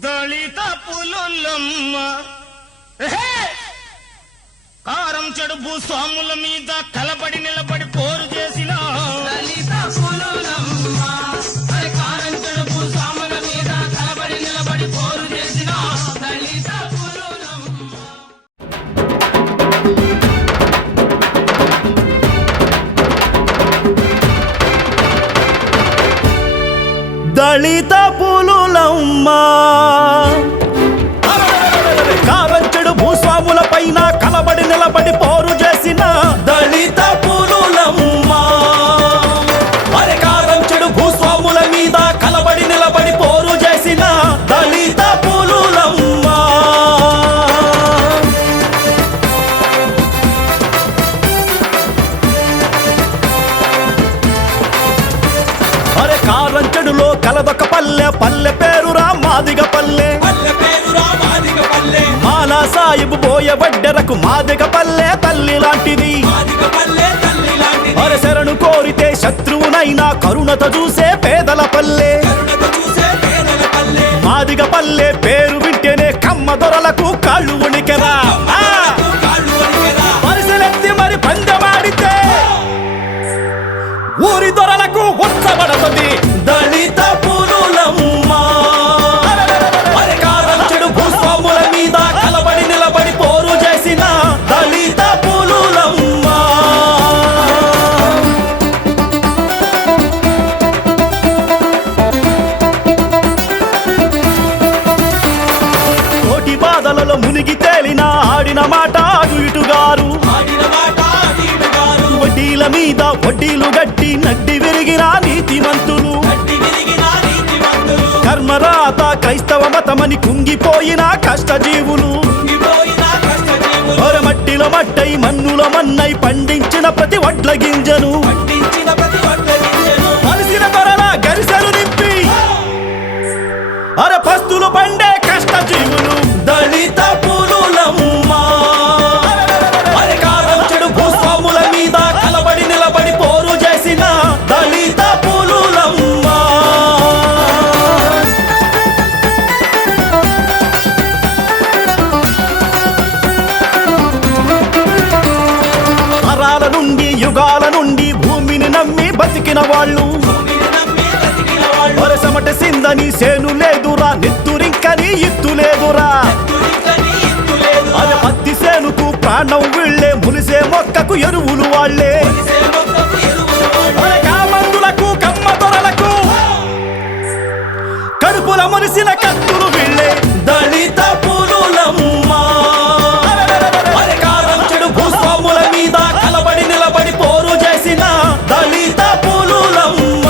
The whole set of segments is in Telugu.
దళిత పులులమ్మ కారం చెడు భూస్వాముల మీద కలబడి నిలబడి పోరు చేసిన దళిత పులులమ్మ కారం చెడు భూస్వాముల మీద కలబడి నిలబడి పోరు చేసిన దళిత పులులమ్మ. దళిత పులులమ్మ కారంచెడు భూస్వాముల పైన కలబడి నిలబడి పోరు చేసిన దళిత పులులమ్మ. అరే కారంచెడు భూస్వాముల మీద కలబడి నిలబడి పోరు చేసిన దళిత పులులమ్మ. అరే కారంచెడులో కలదొక పల్లె, పల్లె పేరురా మాదిగ పల్లె. మాలా సాయిబు పోయబడ్డరకు మాదిగ పల్లె తల్లి లాంటిది. అరే శరణు కోరితే శత్రువునైనా కరుణత చూసే పేదల పల్లె. మాదిగ పల్లె పేరు వింటేనే కమ్మ దొరలకు కాళ్ళు ఉణికెరా. పరిసెలెత్తి మరి పందెమాడితే ఊరి దొరలకు ఉచ్చబడతది దళిత పులులమ్మ. అరే కారంచెడు భూస్వాముల మీద కలబడి నిలబడి పోరు చేసిన దళిత పులులమ్మ. కోటి బాధలలో మునిగి తేలిన ఆడిన మాట అటు ఇటుగారు. వడ్డీల మీద వడ్డీలు గట్టి నడ్డి విరిగిన నీతిమంతులు. కర్మరాత క్రైస్తవ మతమని కుంగిపోయిన కష్టజీవులు. మట్టిలో మట్టై మన్నుల మన్నై పండించిన ప్రతి వడ్ల గింజను అలసిన త్వరలా గరిసెలు నింపి పస్తులు పండే కష్టజీవులు దళిత పులులమ్మ. అరే కారంచెడు భూస్వాముల మీద కలబడి నిలబడి పోరు చేసిన దళిత పులులమ్మ. తరాల నుండి యుగాల నుండి భూమిని నమ్మి బతికిన వాళ్ళు. వరసమట సిందని సేను లేదురా, నెత్తురింకని ఇత్తు లేదురా. అది పత్తి సేనుకు ప్రాణం వీళ్ళే, ములిసే మొక్కకు ఎరువులు వాళ్లే. కామందులకు కమ్మ దొరలకు కడుపుల మురిసిన కత్తులు వీళ్ళే దళిత పులులమ్మ. అరే కారంచెడు భూస్వాముల మీద కలబడి నిలబడి పోరు చేసిన దళిత పులులమ్మ.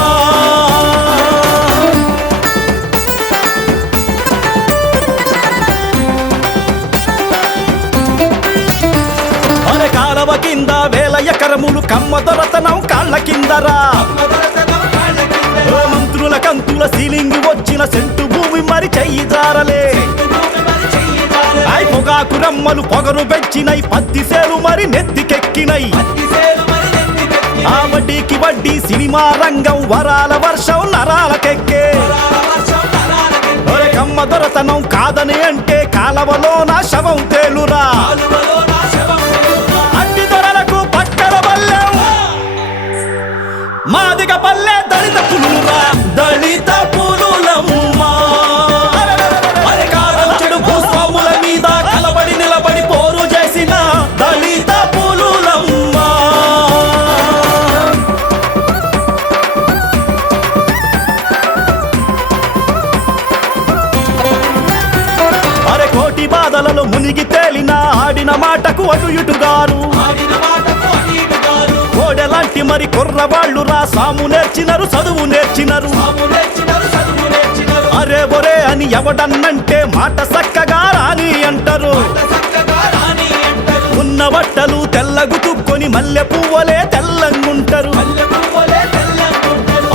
అరే కాలవ కింద వేల ఎకరములు కమ్మ దొరతనం కాళ్ళ కిందరా. మంత్రుల కంతుల సీలింగ్ వచ్చిన సెంటు భూమి మరి చెయ్యి జారలే. పొగాకు రమ్మలు పొగరు పెంచినై, పత్తి సేలు మరి నెత్తికెక్కినై. ఆ వడ్డీకి వడ్డీ సినిమా రంగం, వరాల వర్షం నరాలకెక్కే. కమ్మ దొరతనం కాదని అంటే కాలవలోన శవం తేలురా. అట్టి దొరలకు పక్కల పల్లెం మాదిగ పల్లె దళిత పులురా దళిత పులులమ్మ. అరే కారంచెడు భూస్వాముల మీద కలబడి నిలబడి పోరు చేసిన దళిత పులులమ్మ. అరే కోటి బాధలలో మునిగి తేలిన ఆడిన మాటకు అటు ఇటుగారు. కోడెలాంటి మరి కుర్రవాళ్ళు రా, సాము నేర్చినరు చదువు నేర్చినరు. అరే బొరే అని ఎవడన్నంటే మాట చక్కగా రాని అంటారు. ఉన్న బట్టలు తెల్లగుతుక్కొని మల్లె పువ్వలే తెల్లంగుంటారు.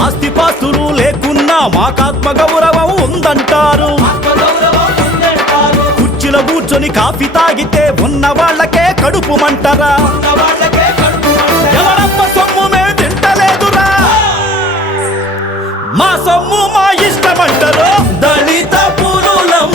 ఆస్తి పాస్తులు లేకున్నా మాకాత్మ గౌరవం ఉందంటారు. కుర్చీలో కూర్చొని కాఫీ తాగితే ఉన్న వాళ్ళకే కడుపు మంటరా. ఎవరప్ప సొమ్ము మే తింటలేదురా, మా సొమ్ము మా ఇష్టమంటారు దళిత పులులమ్మ.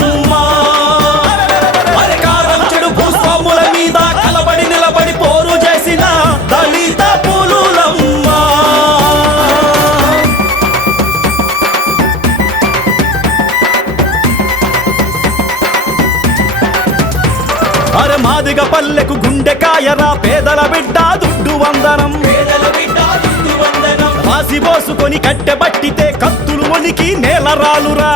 అరే మాదిగ పల్లెకు గుండెకాయరా పేదల బిడ్డ దుడ్డు వందనం రాసి పోసుకొని కట్టెబట్టితే కత్తులు వణికి నేల రాలురా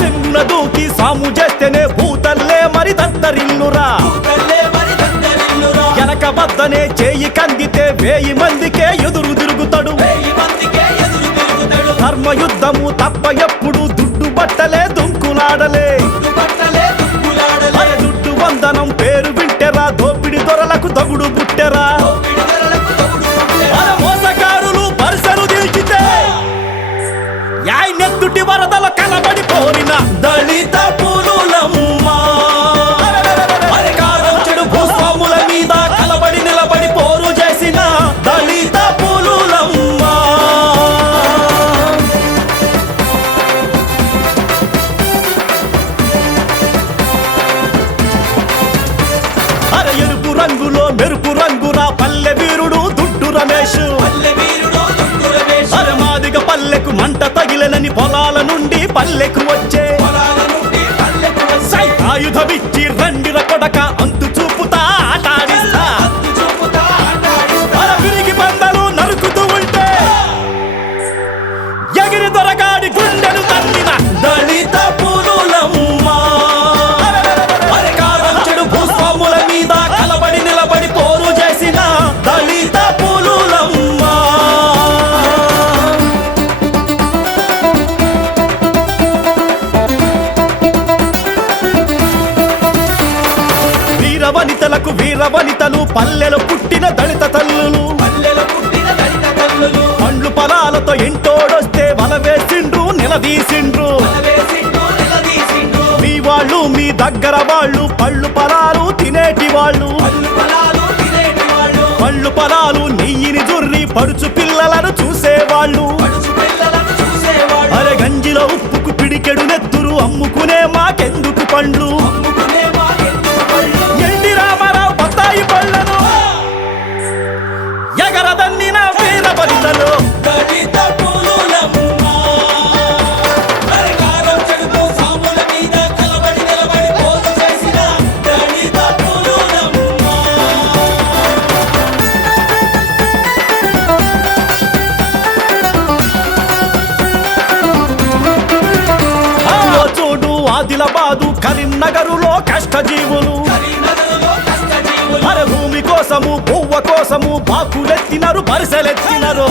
చెంగున దూకి సాము చేస్తేనే భూతల్లే మరి దత్తరిల్లురా వెనక బద్దనే చేయి కందితే 1000 మందికే ఎదురు తిరుగుతాడు ధర్మయుద్ధము తప్ప ఎప్పుడు దుడ్డు బట్టలే దుంకులాడలే అరే దుడ్డు వందనం పేరు వింటెరా దోపిడి దొరలకు దగుడు బుట్టెరా అరే మోసగారులు పర్సలు దిల్చితే యాయ్ నెత్తుటి వరదల కలబడి పోరిన దళిత పులులమ్మ అరే కారం చెడు భూస్వాముల మీద కలబడి నిలబడి పోరు చేసిన దళిత పులులమ్మ అరే ఎరుపు రంగులో మెరుపు రంగురా పల్లె వీరుడు దుడ్డు రమేష్ అరే మాదిగ పల్లెకు మంట తగిలనని పొలాల నుండి పల్లెకు వచ్చే ఆయుధమిచ్చి రండిర కొడక అంతు చూపుతా ఆటాడిస్తా అరే విరిగి పందలు నరుకుతూ ఉంటే ఎగిరి దొరగాడి గుండెను తన్నిన దళిత పులులమ్మ అరే కారం చెడు భూస్వాముల మీద కలబడి నిలబడి పోరు చేసిన దళిత పులులమ్మ వీరవనితలకు వీరవనితలు పల్లెలో పుట్టిన దళిత తల్లులు పండ్లు పొలాలతో ఇంటోడొస్తే వల వేసిండ్రు నిలదీసిండ్రు మీ వాళ్ళు మీ దగ్గర వాళ్ళు పళ్ళు పొలాలు తినేటి వాళ్ళు పళ్ళు పొలాలు నెయ్యిని జుర్రి పడుచు పిల్లలను చూసేవాళ్ళు అరే గంజిలో ఉప్పుకు పిడికెడు నెత్తురు అమ్ముకునే మాకెందుకు పండ్లు ఎన్టీ రామారావు బత్తాయి పళ్ళను ఎగరదన్నిన వీరవనితలు దళిత పులులమ్మ అరే కారం చెడు భూస్వాముల మీద కలబడి నిలబడి పోరు చేసిన దళిత పులులమ్మ చూడు ఆదిలాబాదు కరీంనగరులో కష్టజీవులు అరే భూమి కోసము పువ్వ కోసము బాకులెత్తినరు పరిసెలెత్తినరు